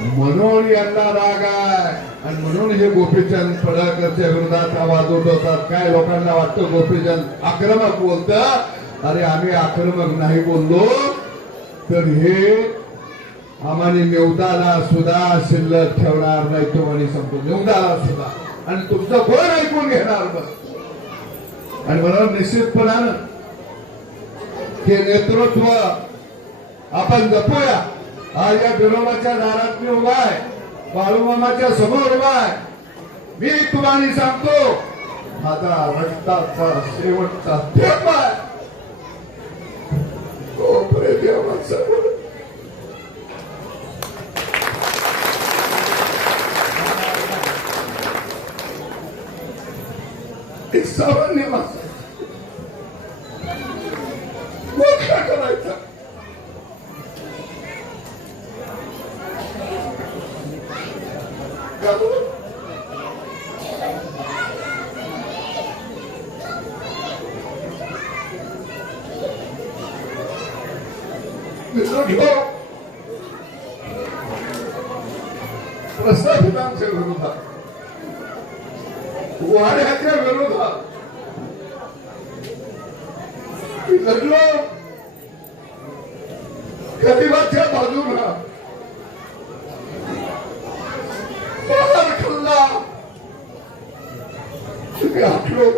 म्हणून यांना राग आहे. आणि म्हणून हे गोपीचंद पडळकरच्या विरोधात आवाज उठवतात. काय लोकांना वाटतं गोपीचंद आक्रमक बोलत? अरे आम्ही आक्रमक नाही बोललो. तर हे आम्हाला निवदाला सुद्धा शिल्लक ठेवणार नाही तो म्हणे संपतो निवदाला सुद्धा. आणि तुमचं कोण ऐकून घेणार मग आणि म्हणून निश्चितपणानं हे नेतृत्व आपण जपूया. आज या विरोबाच्या दारात मी उभा आहे. बाळूमामाच्या समोर उभा आहे. मी तुम्हाला सांगतो माझा रक्ताचा शेवटचा थेंब आहे. तो देवाचा एक بتروح هو ప్రస్తాపి దాని విరుద్ధ వారి హత్య విరుద్ధ ఇతరులు ప్రతిపక్ష బాజు तुम्ही हटलो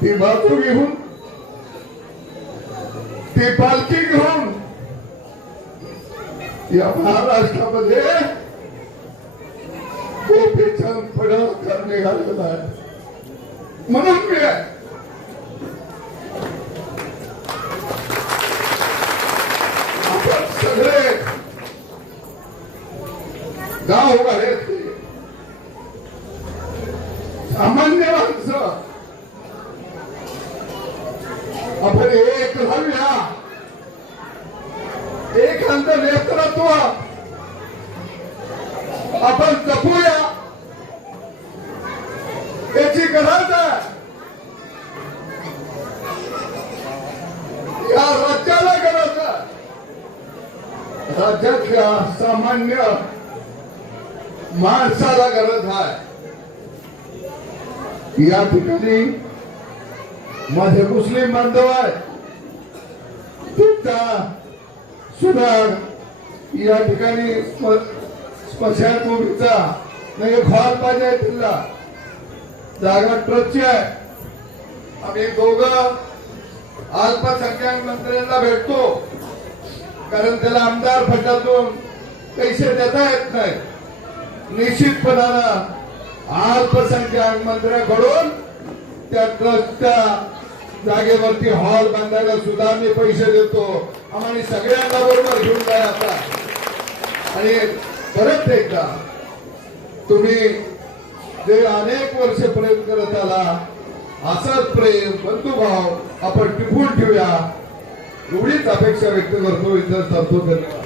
ती बाजू घेऊन ती पालखी घेऊन या महाराष्ट्रामध्ये गोपीचंद पडळकर निघालेला आहे. म्हणून मी आहे. आपण सगळे गाव वाड्यातले सामान्य माणसं. आपण एक राहूया एखाद नेतृत्व. आपण जपूया. याची गरज आहे. या राज्याला गरज आहे. राज्यातल्या सामान्य माणसाला गरज आहे. या ठिकाणी माझे मुस्लिम बांधव आहेत. तुमचा सुधार या ठिकाणी स्मशान भूमीचा नाही म्हणजे फार पाहिजे तिला जागा ट्रस्टची आहे. आम्ही दोघं अल्पसंख्याक मंत्र्यांना भेटतो. कारण त्याला आमदार फटातून पैसे देता येत नाही. निश्चितपणाला अल्पसंख्याक मंत्र्याकडून त्या ट्रस्टच्या जागेवरती हॉल बांधायला सुद्धा मी पैसे देतो. आम्हाला सगळ्यांना बरोबर घेऊन जाय आता. आणि परत एकदा तुम्ही जे अनेक वर्ष प्रेम करत आला असंच प्रेम बंधुभाव आपण टिकून ठेवूया. एवढीच अपेक्षा व्यक्त करतो. इतर संतो धन्यवाद